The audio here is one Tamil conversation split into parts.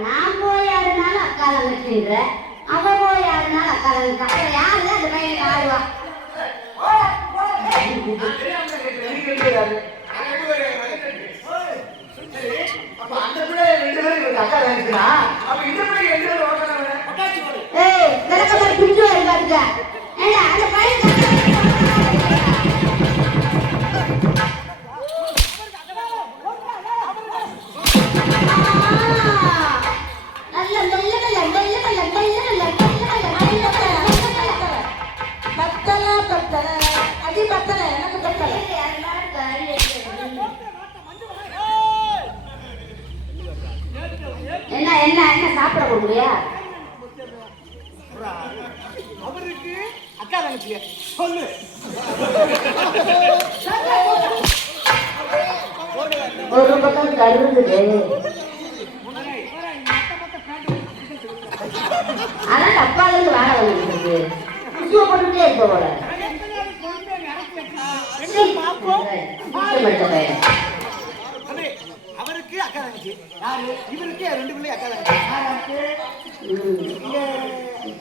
நான் போய் ஆடுனாலும் அக்கால வச்சுன்ற அவ போய் ஆடுனாலும் அக்கால அப்புறம் யாருல அந்த பையனுக்கு ஆடுவா பிடிச்சு பாருங்க அந்த பையன் என்ன என்ன என்ன சாப்பிட போறியா? அவருக்கு அக்கா தங்கச்சி சொல்லு. ஒரு பக்கம் கருது அதான் டப்பால இருந்து வாழ வந்துருக்கு போட்டுட்டே இருக்க போல அவருக்கு அக்கா தங்கச்சி இவருக்கு ரெண்டு பிள்ளை அக்கா தங்கச்சி. இங்க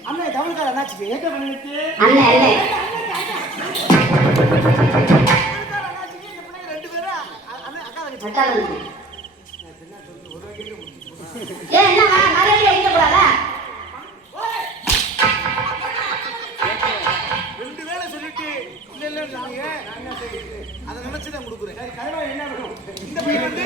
அண்ணன் தமிழ்கார அண்ணாச்சி ஏற்ற பண்ணிட்டு ரெண்டு பேரும் அண்ணன் அக்கா தங்கச்சி. ரெண்டு வேலை சொல்லிட்டு இல்ல அதை நினைச்சுதான் கொடுக்குறேன். என்ன வேணும் இந்த பையன் வந்து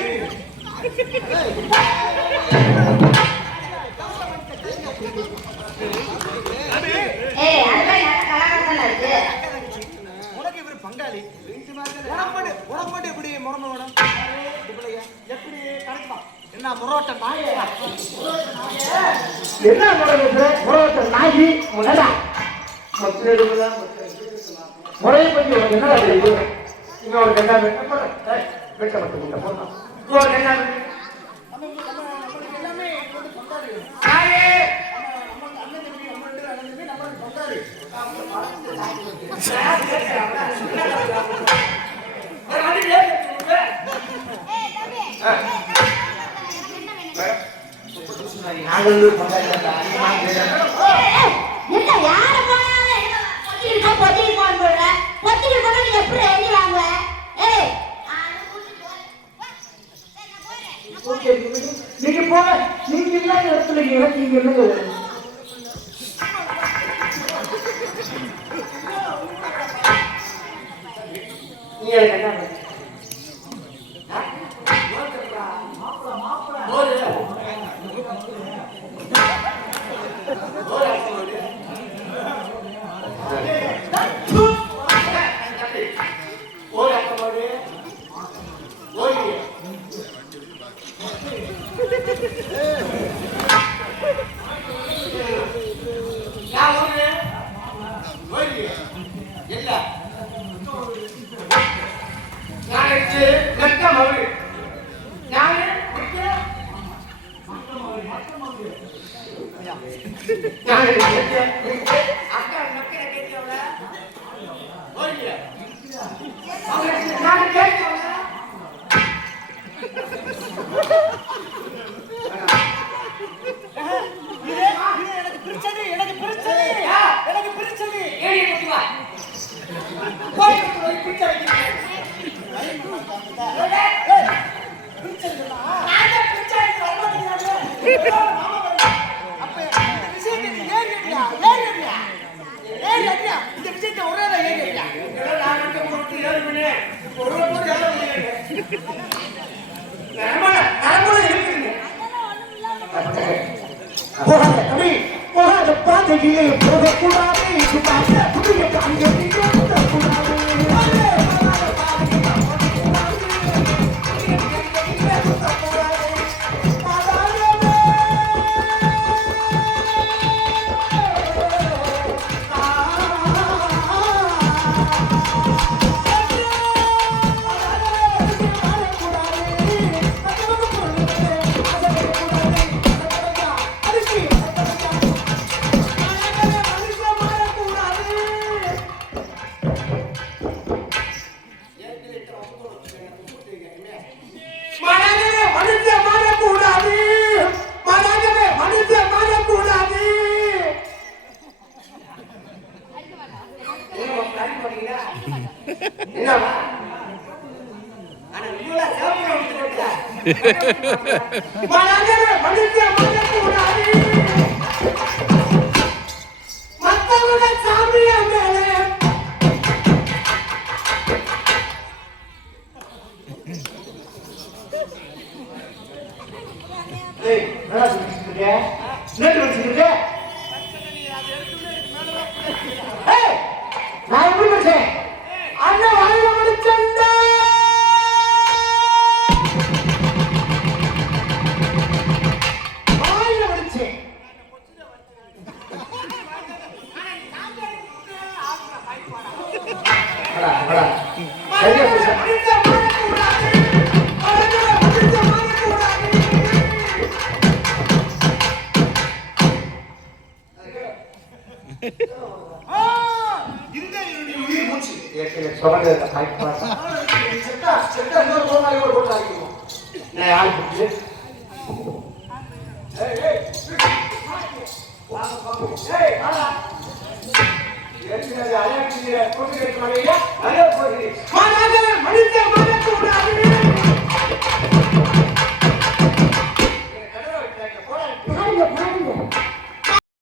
உனக்கு இவரு பங்காளி உடம்பு எப்படி முறம வேணும் எப்படி கரெக்டான் என்ன முரோட்ட நாய் என்ன முரோட்ட நாயி முறையை பற்றி உனக்கு என்ன தெரியுது? இங்க ஒரு கண்ணா வெட்ட மட்டும் ஒரு கண்ணா நீங்க போன நீங்க இல்லாத இடத்துல நீங்க என்னங்க நீ என்ன மனங்களை மடிக்க கூடாது. மத்தவங்க சாமியா மேலே நான் எப்படி படிச்சேன்? அண்ணன் வாயில படிச்சேன். வாயில படிச்சேன். சரியா படிச்சேன். பாருங்க பாருங்க